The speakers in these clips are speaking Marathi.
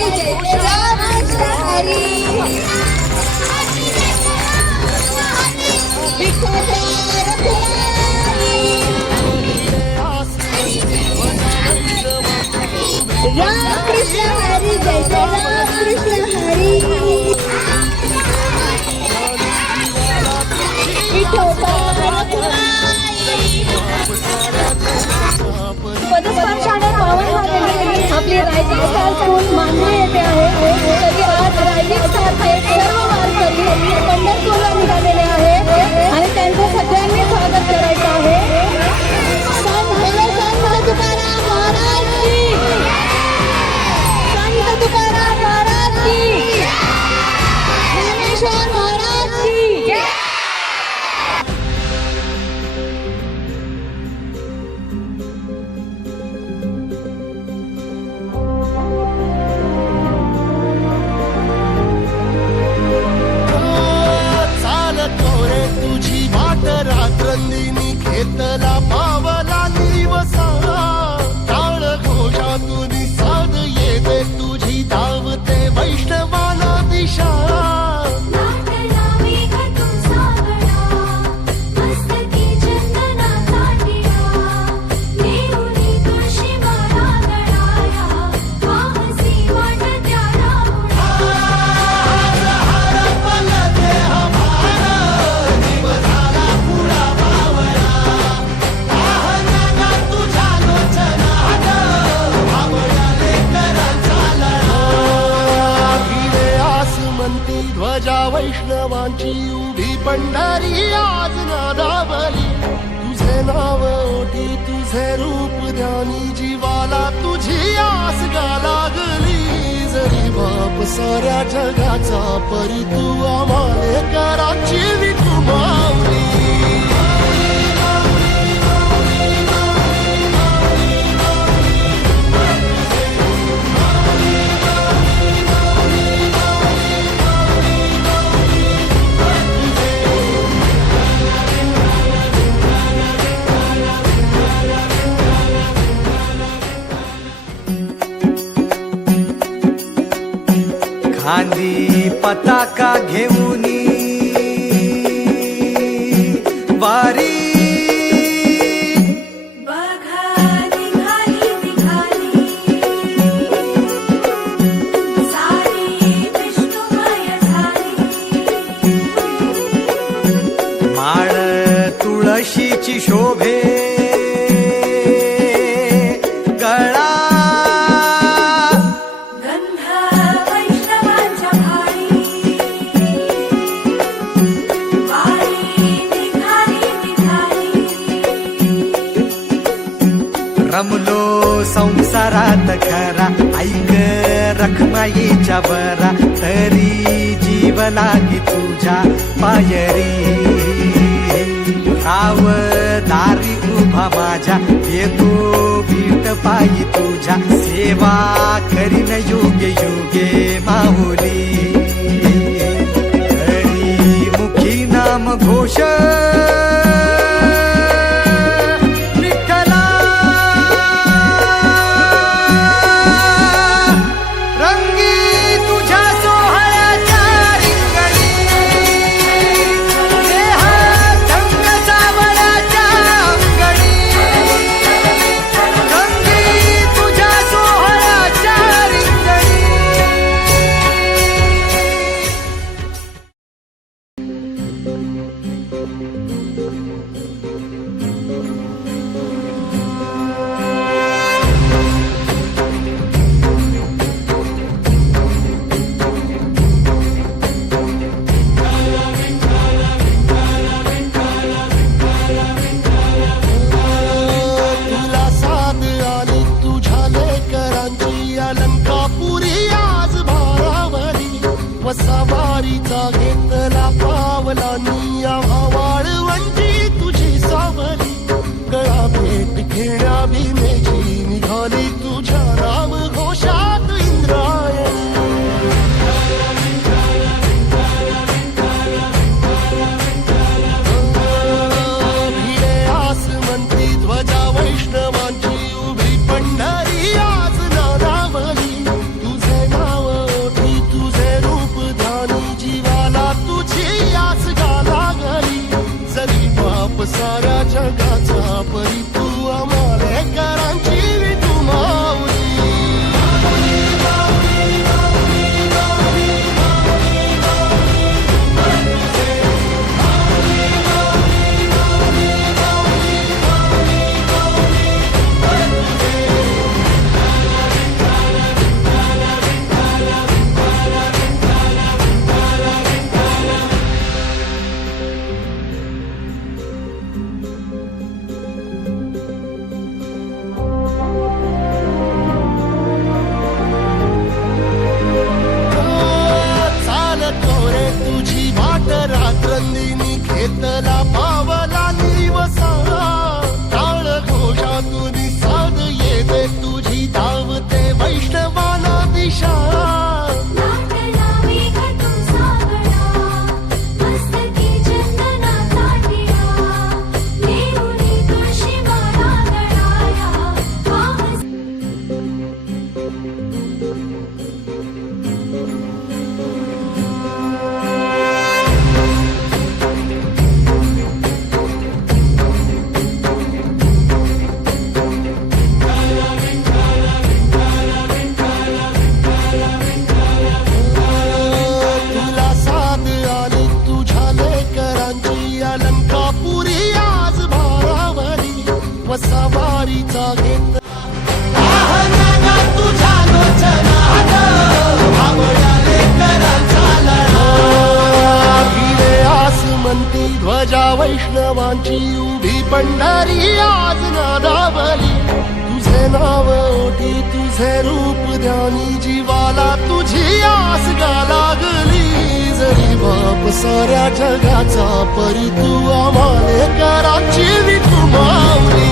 हरी जय जय राम कृष्ण हरी राम कृष्ण हरी जय जय राम कृष्ण हरी पदस्पर्शाने पावन झालेली आपली रायगड स्टार स्कूल मानली येते आहे. तरी आज रायगड स्टारचे सर्व वारकरी पंढरपूरला निघालेले आहे आणि त्यांचं सगळ्यांनी स्वागत करायचं आहे. संत तुकाराम महाराज की, संत तुकाराम महाराज की, ज्ञानेश्वर महाराज की. रात्रंदिनी घेतला पावला दिवसा टाळ घोषातून साध येते तुझी धावते वैष्णवाला दिशा. ध्वजा वैष्णवांची उभी पंढरी आज नादावली. तुझे नाव ओठी तुझे रूप ध्यानी जीवाला तुझी आस गा लागली. जरी बाप साऱ्या जगाचा परी तू आम्हाले कराची विठू माऊली. खांदी पताका घेऊनी वारी बघा निघाली निघाली सारी विष्णुमय झाली. माळ तुळशीची शोभे गळा रमलो संसारात खरा ऐक रखमाईच्या बरा तरी जीव लागी तुझ्या पायरी. राव दारी उभा माझ्या येतो भीट पायी तुझ्या सेवा करीन योगे योगे माहुली. हरी मुखी नाम घोष सवारीचा घेतला पावला निया वाळवंटी तुझी सावली. गळा भेट घेण्या भीमेची निघाली तुझ्या राम घोषात इंद्रायणी. भिडे आसमंती ध्वजा वैष्णवांची उभी पंढरी आज नादावली. तुझे नाव तुला साथ आली तुझ्या लेकरांची अलंकापुरी आज भारावरी वसवारीचा घेत तुझ्या लोचनात आवळ्या लेकरांचा लढा भिडे आसमंती ध्वजा वैष्णवांची उभी पंढरी आज नादावली तुझे नाव ओठी तुझे रूप ध्यानी जीवाला तुझी आस गा लागली जरी बाप साऱ्या जगाचा परी तू आम्हाले कराची विठू माऊली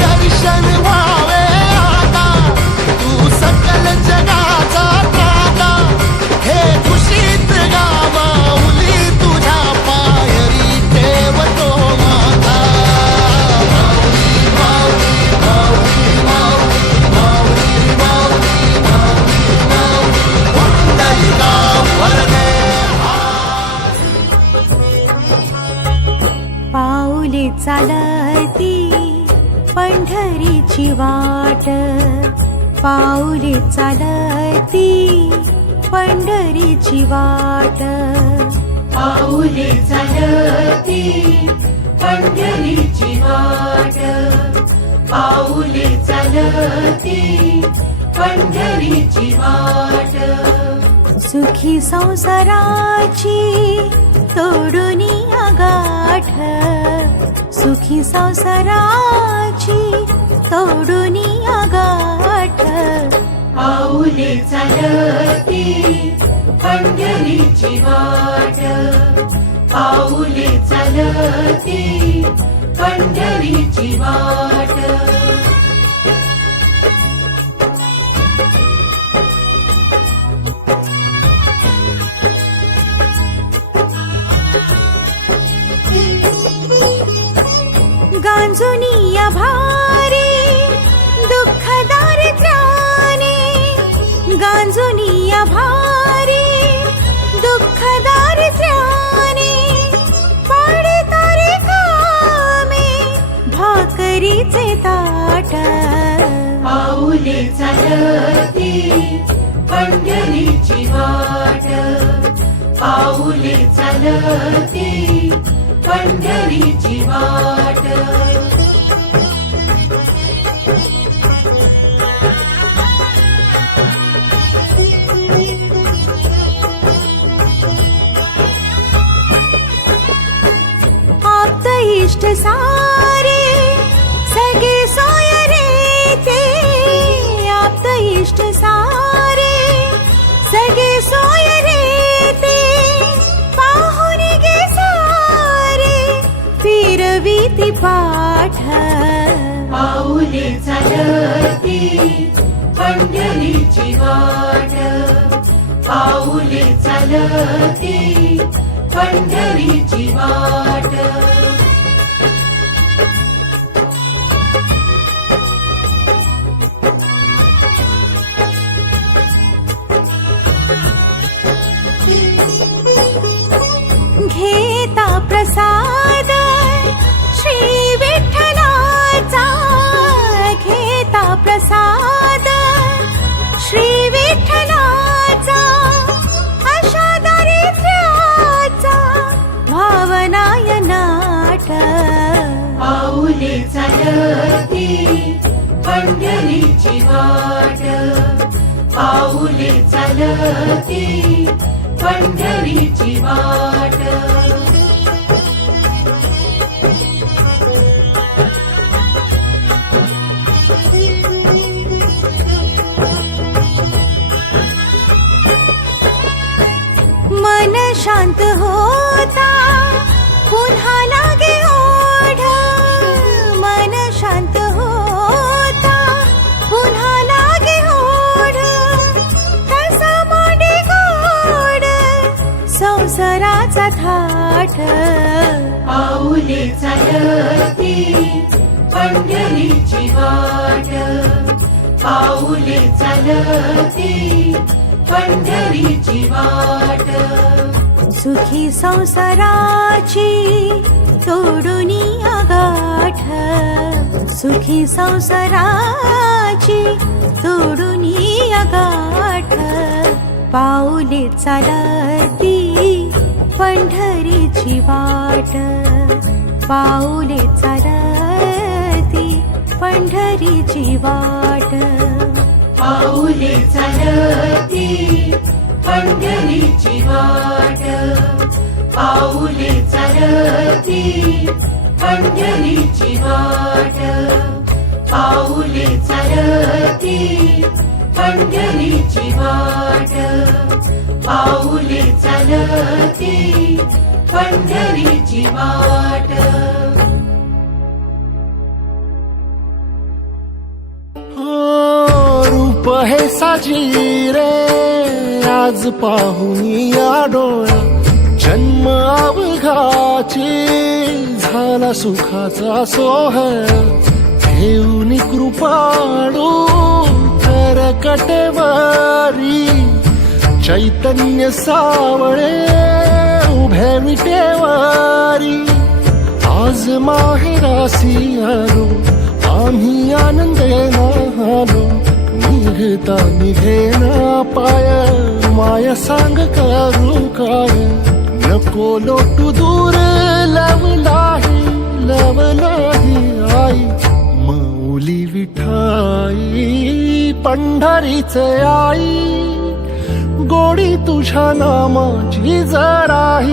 दर्शन व्हावे आता तू सकल जगाचा दाता हे खुशीत गा माऊली तुझ्या पायरी ठेवतो माता माऊली माऊली माऊली माऊली माऊली माऊली माऊली पंढरीचा वरदे पाऊले चालती पंढरीची वाट पाऊले चालती पंढरीची वाट पाऊले चालती पंढरीची वाट पाऊले चालती पंढरीची वाट सुखी संसाराची तोडून गाठ सुखी संसाराची तोडून गाठ पाऊले चालती पंढरीची वाट पाऊले चालती पंढरीची वाट गांजुनिया भारी दुःख दारिद्र्याने गांजुनिया भारी दुःख दारिद्र्याने पाडतारे कामे भाकरीचे ताट पाऊले चालती पंढरीची वाट पाऊले चालती पंढरीची वाट आप्त इष्ट सारे सगळे सोय रे ते आप्त इष्ट सारे सगळे सोय रे ते पाहुन गे सारे फिरवीती पाठ पाऊले चालती पंढरीची वाट पाऊले चालती पंढरीची वाट पंढरीची वाट पाऊले चालती पंढरीची वाट मन शांत होता पुन्हा लागे ओढ मन शांत होता पुन्हा लागे ओढ तसा मोडे गोड संसाराचा थाट पाऊले चालती पंढरीची वाट पाऊले चालती पंढरीची वाट सुखी संसाराची तोडून गाठ सुखी संसाराची तोडून गाठ पाऊले चालती पंढरीची वाट पाऊले चालती पंढरीची वाट पाऊले चालती पंढरीची वाट पाऊले चालती पंढरीची वाट पाऊले चालती पंढरीची वाट पाऊले चालती पंढरीची वाट रूप हे साजी रे आज पाहून या डोळा जन्म अवघाची झाला सुखाचा सोहळा घेऊन कृपाळू तर कटेवारी चैतन्य सावळे उभे विटेवारी आज माहेरासी आलो आम्ही आनंदेना आलो निघता निघेना पाय माया सांग करू काय नको लोटू दूर लवलाही आई मौली विठाई पंढरीचे आई गोडी तुझ्या नामाची जराही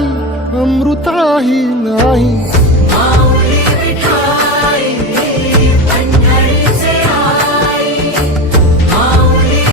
अमृताही नाही